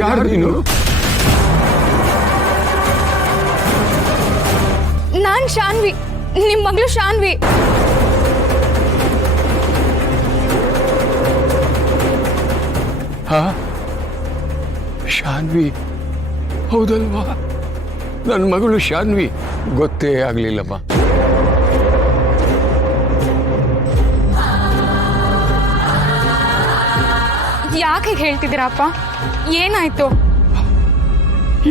ಯಾರು ನೀನು? ನಾನ್ ಶಾನ್ವಿ, ನಿಮ್ ಮಗಳು ಶಾನ್ವಿ. ಹಾ, ಶಾನ್ವಿ ಹೌದಲ್ವಾ? ನನ್ನ ಮಗಳು ಶಾನ್ವಿ ಗೊತ್ತೇ ಆಗ್ಲಿಲ್ಲಮ್ಮ. ಯಾಕೆ ಹೇಳ್ತಿದ್ದೀರಪ್ಪ? ಏನಾಯ್ತು?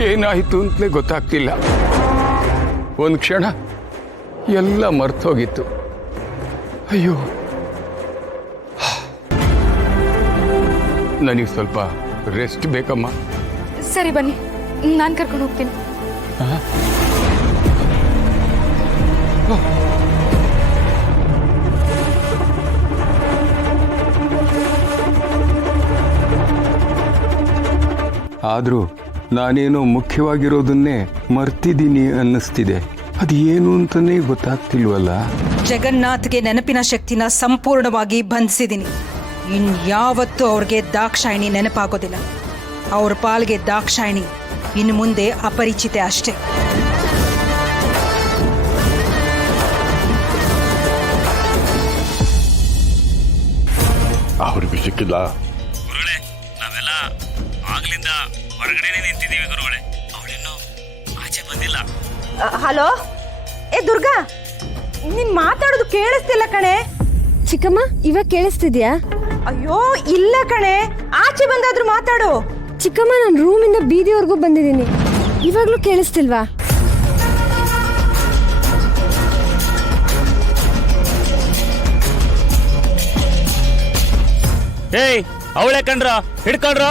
ಏನಾಯ್ತು ಅಂತಲೇ ಗೊತ್ತಾಗ್ತಿಲ್ಲ. ಒಂದು ಕ್ಷಣ ಎಲ್ಲ ಮರ್ತೋಗಿತ್ತು. ಅಯ್ಯೋ, ನನಗೆ ಸ್ವಲ್ಪ ರೆಸ್ಟ್ ಬೇಕಮ್ಮ. ಸರಿ ಬನ್ನಿ, ನಾನು ಕರ್ಕೊಂಡು ಹೋಗ್ತೀನಿ. ಆದರೂ ನಾನೇನೋ ಮುಖ್ಯವಾಗಿರೋದನ್ನೇ ಮರ್ತಿದ್ದೀನಿ ಅನ್ನಿಸ್ತಿದೆ. ಅದು ಏನು ಅಂತಲೇ ಗೊತ್ತಾಗ್ತಿಲ್ವಲ್ಲ. ಜಗನ್ನಾಥ್ಗೆ ನೆನಪಿನ ಶಕ್ತಿನ ಸಂಪೂರ್ಣವಾಗಿ ಬಂಧಿಸಿದ್ದೀನಿ. ಇನ್ಯಾವತ್ತೂ ಅವ್ರಿಗೆ ದಾಕ್ಷಾಯಿಣಿ ನೆನಪಾಗೋದಿಲ್ಲ. ಅವ್ರ ಪಾಲ್ಗೆ ದಾಕ್ಷಾಯಿಣಿ ಇನ್ನು ಮುಂದೆ ಅಪರಿಚಿತೆ ಅಷ್ಟೇ. ಅವ್ರಿಗೆ ಸಿಕ್ಕಿಲ್ಲ. ಗುರುಗಳೇ, ನಾವೆಲ್ಲ ಆಗ್ಲಿಂದ ಹೊರಗಡೆನೆ ನಿಂತಿದ್ದೀವಿ ಗುರುಗಳೇ. ಅವಳಿನ್ನೂ ಆಚೆ ಬಂದಿಲ್ಲ. ಹಲೋ, ಏ ದುರ್ಗಾ, ನೀನ್ ಮಾತಾಡೋದು ಕೇಳಿಸ್ತಿಲ್ಲ ಕಣೆ. ಚಿಕ್ಕಮ್ಮ, ಇವಾಗ ಕೇಳಿಸ್ತಿದ್ಯಾ? ಅಯ್ಯೋ ಇಲ್ಲ ಕಣೆ, ಆಚೆ ಬಂದಾದ್ರೂ ಮಾತಾಡು. ಚಿಕ್ಕಮ್ಮ, ನಾನು ರೂಮಿಂದ ಬೀದಿವರೆಗೂ ಬಂದಿದ್ದೀನಿ. ಇವಾಗ್ಲೂ ಕೇಳಿಸ್ತಿಲ್ವಾ? ಏಯ್, ಅವಳೆ ಕಂಡ್ರ ಹಿಡ್ಕೊಂಡ್ರ.